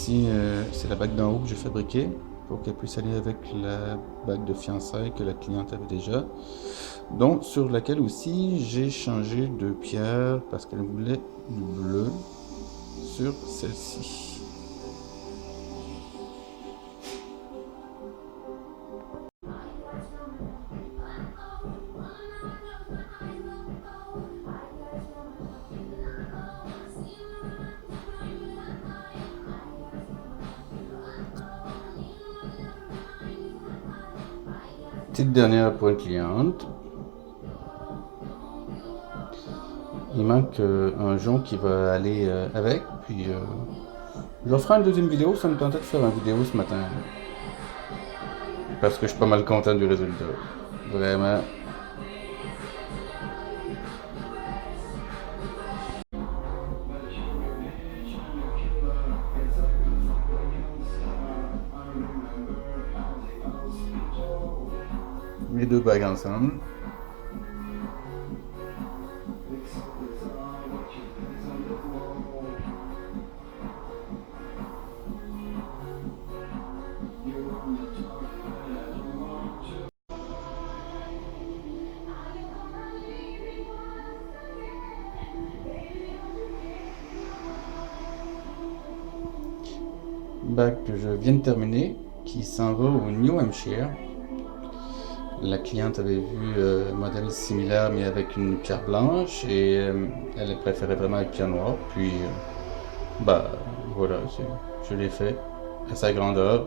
Ici, c'est la bague d'en haut que j'ai fabriquée pour qu'elle puisse aller avec la bague de fiançailles que la cliente avait déjà. Donc, sur laquelle aussi j'ai changé de pierre parce qu'elle voulait du bleu sur celle-ci. Petite dernière pour une cliente. Il manque un jonc qui va aller avec. Puis je ferai une deuxième vidéo. Ça me tentait de faire une vidéo ce matin. Parce que je suis pas mal content du résultat. Vraiment. Les deux bagues ensemble. Bague que je viens de terminer, qui s'en va au New Hampshire. La cliente avait vu un modèle similaire mais avec une pierre blanche et elle préférait vraiment avec pierre noire. Puis bah voilà, je l'ai fait à sa grandeur.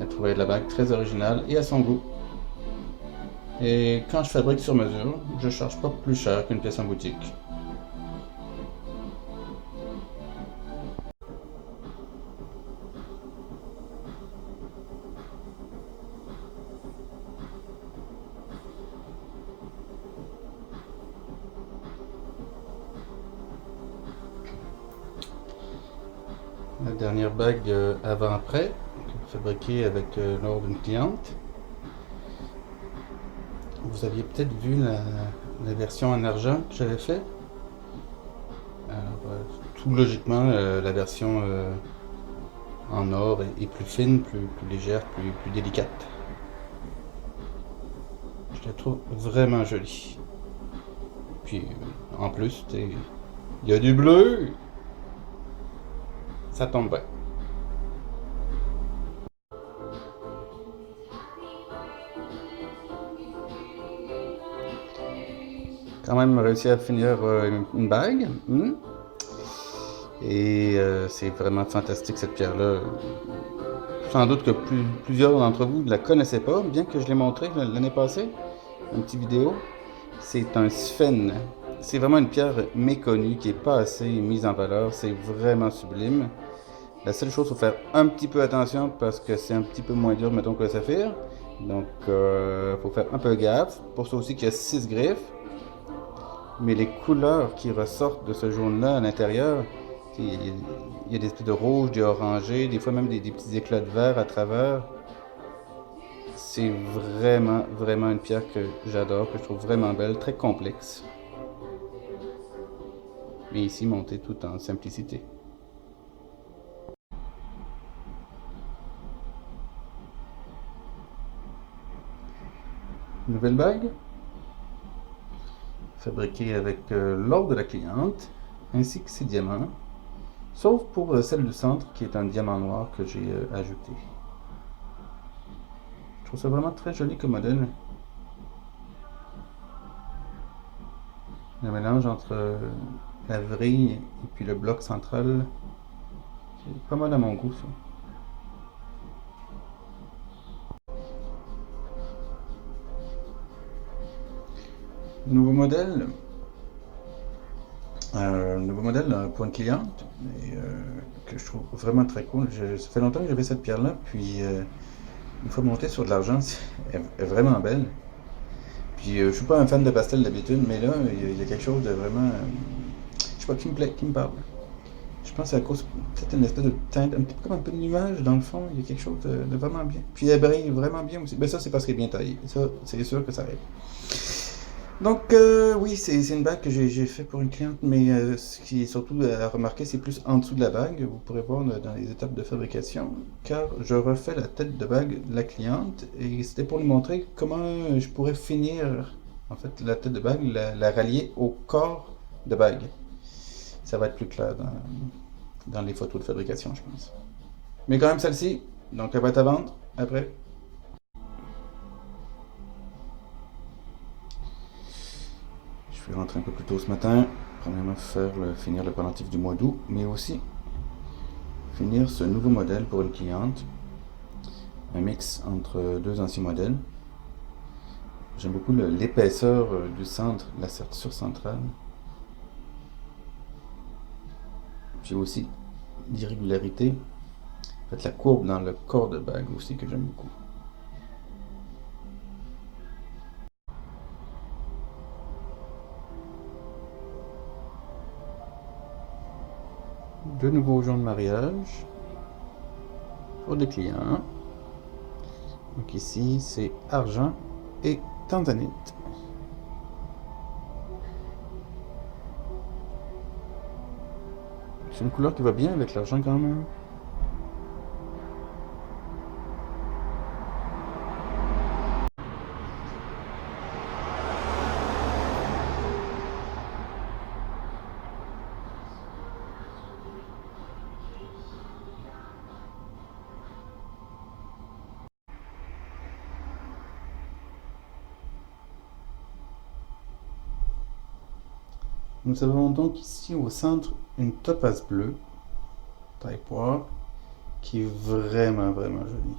Elle trouvait la bague très originale et à son goût. Et quand je fabrique sur mesure, je ne charge pas plus cher qu'une pièce en boutique. La dernière bague avant-après, fabriquée avec l'ordre d'une cliente. Vous aviez peut-être vu la version en argent que j'avais fait. Alors, tout logiquement, la version en or est plus fine, plus légère, plus délicate. Je la trouve vraiment jolie. Puis, en plus, il y a du bleu. Ça tombe bien. Quand même réussi à finir une bague. Et c'est vraiment fantastique cette pierre-là. Sans doute que plusieurs d'entre vous ne la connaissaient pas, bien que je l'ai montré l'année passée, une petite vidéo. C'est un sphène. C'est vraiment une pierre méconnue qui n'est pas assez mise en valeur. C'est vraiment sublime. La seule chose, il faut faire un petit peu attention parce que c'est un petit peu moins dur, mettons, que le saphir. Donc, il faut faire un peu gaffe. Pour ça aussi qu'il y a 6 griffes. Mais les couleurs qui ressortent de ce jaune-là à l'intérieur, il y a des espèces de rouge, des orangés, des fois même des petits éclats de vert à travers. C'est vraiment, vraiment une pierre que j'adore, que je trouve vraiment belle, très complexe. Mais ici, montée tout en simplicité. Nouvelle bague, fabriquée avec l'ordre de la cliente, ainsi que ses diamants, sauf pour celle du centre qui est un diamant noir que j'ai ajouté. Je trouve ça vraiment très joli comme modèle. Le mélange entre la vrille et puis le bloc central, c'est pas mal à mon goût ça. Nouveau modèle, pour une cliente et, que je trouve vraiment très cool. Ça fait longtemps que j'avais cette pierre-là, puis une fois montée sur de l'argent, elle est vraiment belle. Puis je suis pas un fan de pastel d'habitude, mais là, il y a quelque chose de vraiment, je sais pas, qui me plaît, qui me parle. Je pense que c'est à cause, peut-être une espèce de teinte, un petit peu comme un peu de nuage dans le fond, il y a quelque chose de vraiment bien. Puis elle brille vraiment bien aussi. Ben ça, c'est parce qu'elle est bien taillée. Ça, c'est sûr que ça aide. Donc, oui, c'est une bague que j'ai fait pour une cliente, mais ce qui est surtout à remarquer, c'est plus en dessous de la bague. Vous pourrez voir dans les étapes de fabrication, car je refais la tête de bague de la cliente et c'était pour lui montrer comment je pourrais finir, en fait, la tête de bague, la rallier au corps de bague. Ça va être plus clair dans les photos de fabrication, je pense. Mais quand même, celle-ci, donc elle va être à vendre après. Je suis rentré un peu plus tôt ce matin. Premièrement, finir le pendentif du mois d'août, mais aussi finir ce nouveau modèle pour une cliente. Un mix entre deux anciens modèles. J'aime beaucoup l'épaisseur du centre, la serture centrale. J'ai aussi l'irrégularité, en fait la courbe dans le corps de bague aussi que j'aime beaucoup. De nouveaux jours de mariage pour des clients. Donc ici c'est argent et tanzanite. C'est une couleur qui va bien avec l'argent quand même. Nous avons donc ici au centre une topaze bleue, taille poire, qui est vraiment vraiment jolie.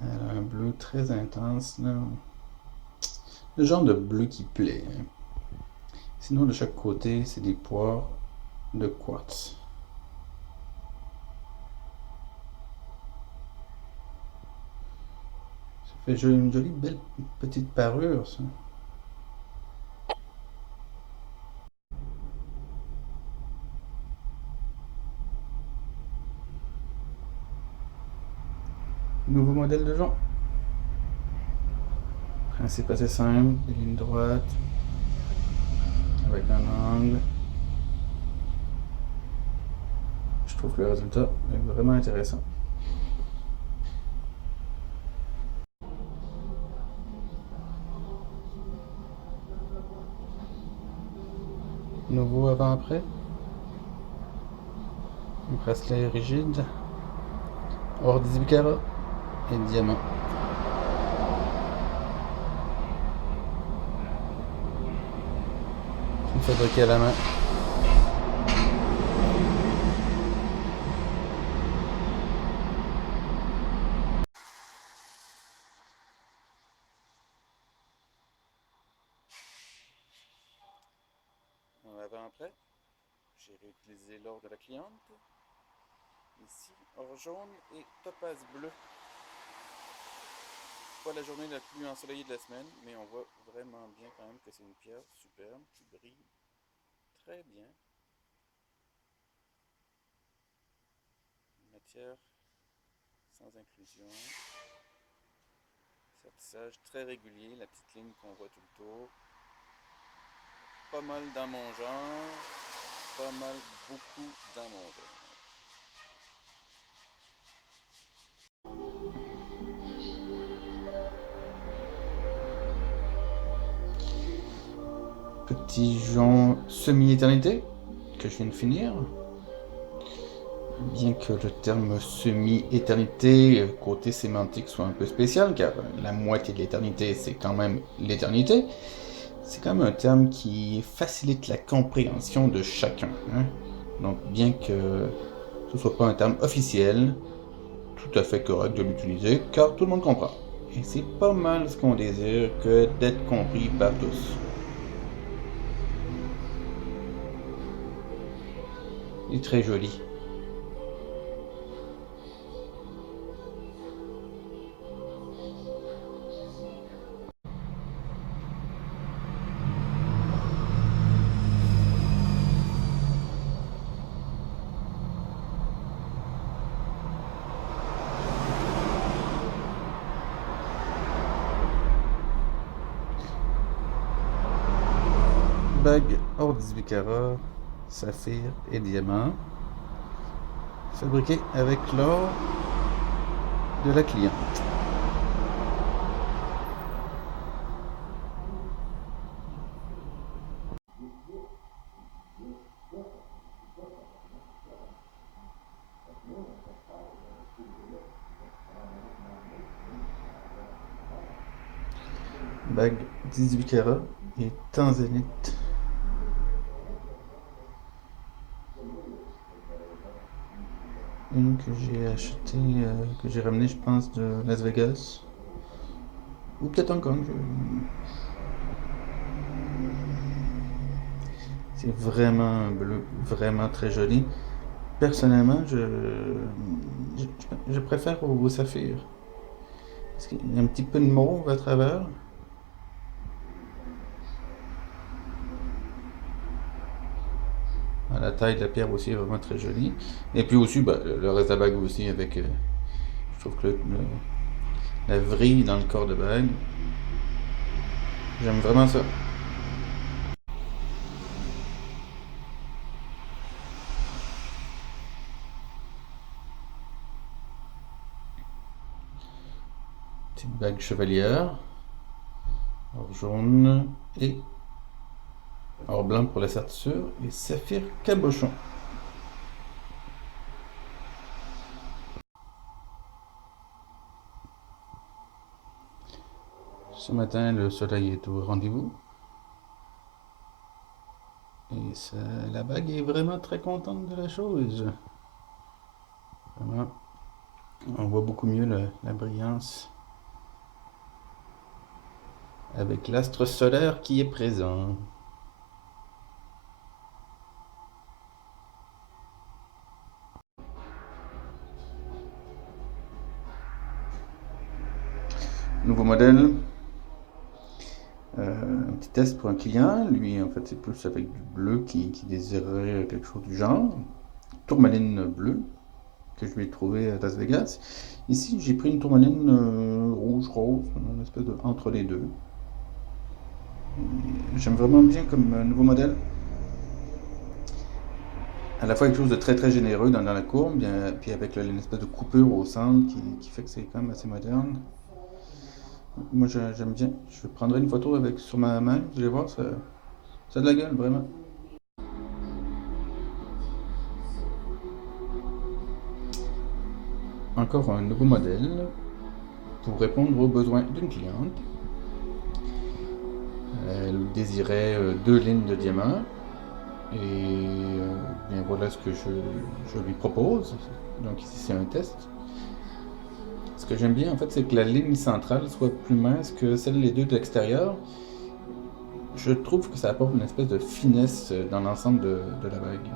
Elle a un bleu très intense, là. Le genre de bleu qui plaît, hein. Sinon, de chaque côté, c'est des poires de quartz. Ça fait une jolie belle petite parure, ça. Nouveau modèle de jonc. Principe assez simple, des lignes droites, avec un angle. Je trouve que le résultat est vraiment intéressant. Nouveau avant-après. Un bracelet rigide, hors 18 carats et diamant. Fabriqué à la main. En avant-après, j'ai réutilisé l'or de la cliente. Ici, or jaune et topaze bleu. Pas la journée la plus ensoleillée de la semaine, mais on voit vraiment bien quand même que c'est une pierre superbe qui brille très bien. Une matière sans inclusion. Sertissage très régulier, la petite ligne qu'on voit tout le tour. Pas mal dans mon genre, pas mal beaucoup dans mon genre. Petit jonc semi-éternité que je viens de finir. Bien que le terme semi-éternité, côté sémantique, soit un peu spécial, car la moitié de l'éternité, c'est quand même l'éternité, c'est quand même un terme qui facilite la compréhension de chacun, hein. Donc, bien que ce ne soit pas un terme officiel, tout à fait correct de l'utiliser, car tout le monde comprend. Et c'est pas mal ce qu'on désire que d'être compris par tous. Il est très joli. Bague hors 18 carats, saphir et diamant, fabriquée avec l'or de la cliente. Bague 18 carats et tanzanite. Une que j'ai achetée, que j'ai ramenée, je pense, de Las Vegas. Ou peut-être Hong Kong. C'est vraiment un bleu, vraiment très joli. Personnellement, je, je préfère au saphir. Parce qu'il y a un petit peu de mauve à travers. La taille de la pierre aussi est vraiment très jolie. Et puis aussi, bah, le reste de la bague aussi, avec, je trouve que la vrille dans le corps de bague. J'aime vraiment ça. Petite bague chevalière, or jaune et or blanc pour la serture et saphir cabochon. Ce matin, le soleil est au rendez-vous. Et la bague est vraiment très contente de la chose. Vraiment, on voit beaucoup mieux la brillance avec l'astre solaire qui est présent. Nouveau modèle, un petit test pour un client. Lui, en fait, c'est plus avec du bleu qui désirait quelque chose du genre. Tourmaline bleue que je lui ai trouvé à Las Vegas. Ici, j'ai pris une tourmaline rouge-rose, une espèce de entre les deux. J'aime vraiment bien comme nouveau modèle. À la fois quelque chose de très très généreux dans la courbe, bien, puis avec une espèce de coupure au centre qui fait que c'est quand même assez moderne. Moi j'aime bien. Je prendrai une photo avec sur ma main, vous allez voir, ça a de la gueule vraiment. Encore un nouveau modèle pour répondre aux besoins d'une cliente. Elle désirait deux lignes de diamants et bien voilà ce que je lui propose. Donc ici c'est un test. Ce que j'aime bien en fait c'est que la ligne centrale soit plus mince que celle des deux de l'extérieur. Je trouve que ça apporte une espèce de finesse dans l'ensemble de la bague.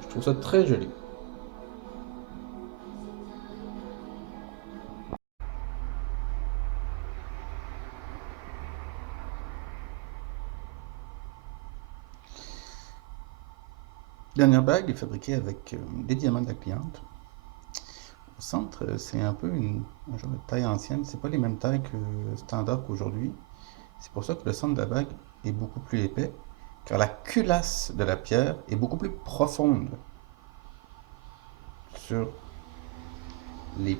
Je trouve ça très joli. Dernière bague est fabriquée avec des diamants de la cliente. Au centre, c'est un peu un genre de taille ancienne. C'est pas les mêmes tailles que standard qu'aujourd'hui. C'est pour ça que le centre de la bague est beaucoup plus épais, car la culasse de la pierre est beaucoup plus profonde sur les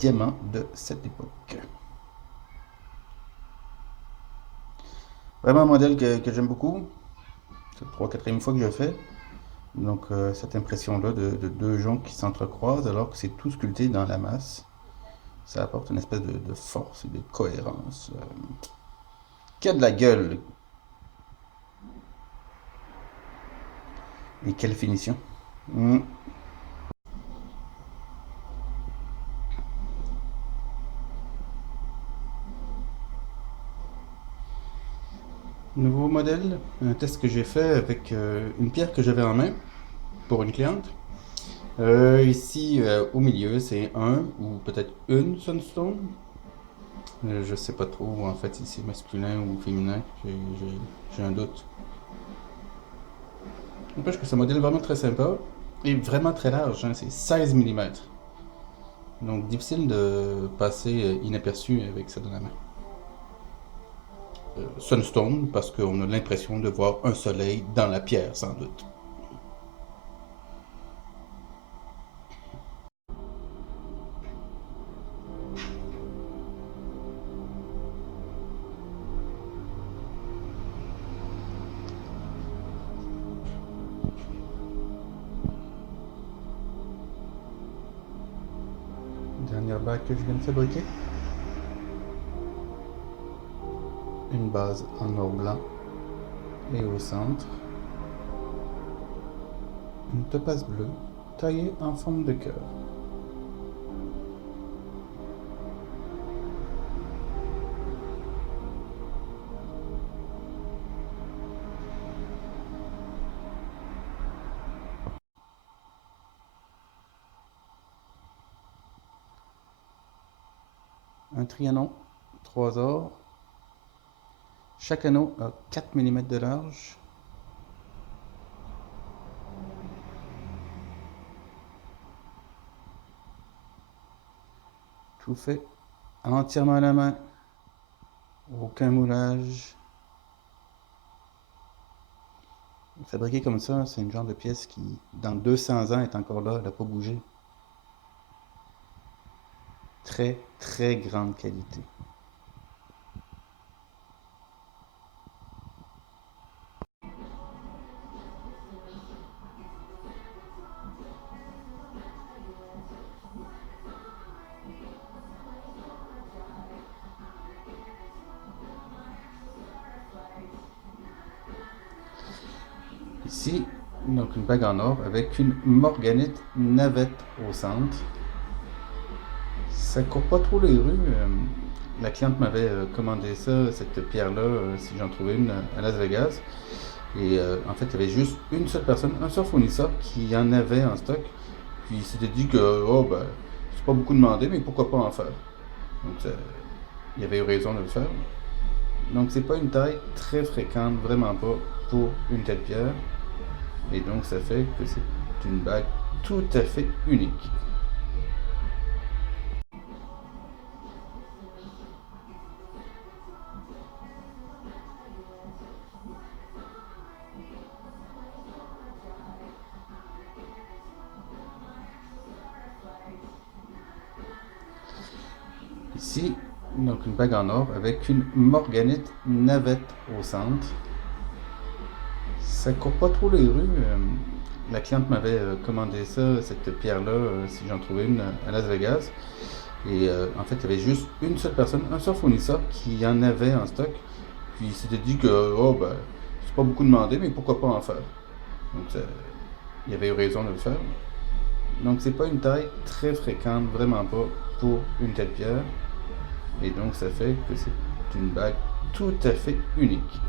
diamants de cette époque. Vraiment un modèle que j'aime beaucoup. C'est la 3 4e fois que je le fais. Donc cette impression-là de deux joncs qui s'entrecroisent alors que c'est tout sculpté dans la masse, ça apporte une espèce de force et de cohérence. Qui a de la gueule. Et quelle finition. Mm. Nouveau modèle, un test que j'ai fait avec une pierre que j'avais en main pour une cliente. Ici, au milieu, c'est un ou peut-être une sunstone. Je sais pas trop en fait si c'est masculin ou féminin. J'ai un doute. N'empêche que ce modèle est vraiment très sympa et vraiment très large, hein, c'est 16 mm. Donc difficile de passer inaperçu avec ça dans la main. sunstone parce qu'on a l'impression de voir un soleil dans la pierre, sans doute. Dernière bague que je viens de fabriquer. Une base en or blanc et au centre, une topaze bleue taillée en forme de cœur. Un trianon, 3 ors. Chaque anneau a 4 mm de large. Tout fait entièrement à la main. Aucun moulage. Fabriqué comme ça, c'est une genre de pièce qui, dans 200 ans, est encore là, elle n'a pas bougé. Très, très grande qualité. Ici, donc une bague en or avec une morganite navette au centre. Ça court pas trop les rues. La cliente m'avait commandé ça, cette pierre-là, si j'en trouvais une à Las Vegas. Et en fait, il y avait juste une seule personne, un seul fournisseur qui en avait en stock. Puis il s'était dit que, oh ben, c'est pas beaucoup demandé, mais pourquoi pas en faire. Donc il avait eu raison de le faire. Donc c'est pas une taille très fréquente, vraiment pas, pour une telle pierre. Et donc ça fait que c'est une bague tout à fait unique. Ici, donc une bague en or avec une morganite navette au centre. Ça court pas trop les rues. La cliente m'avait commandé ça, cette pierre-là, si j'en trouvais une à Las Vegas. Et en fait, il y avait juste une seule personne, un seul fournisseur qui en avait en stock. Puis il s'était dit que, oh ben, c'est pas beaucoup demandé, mais pourquoi pas en faire. Donc il avait eu raison de le faire. Donc c'est pas une taille très fréquente, vraiment pas, pour une telle pierre. Et donc ça fait que c'est une bague tout à fait unique.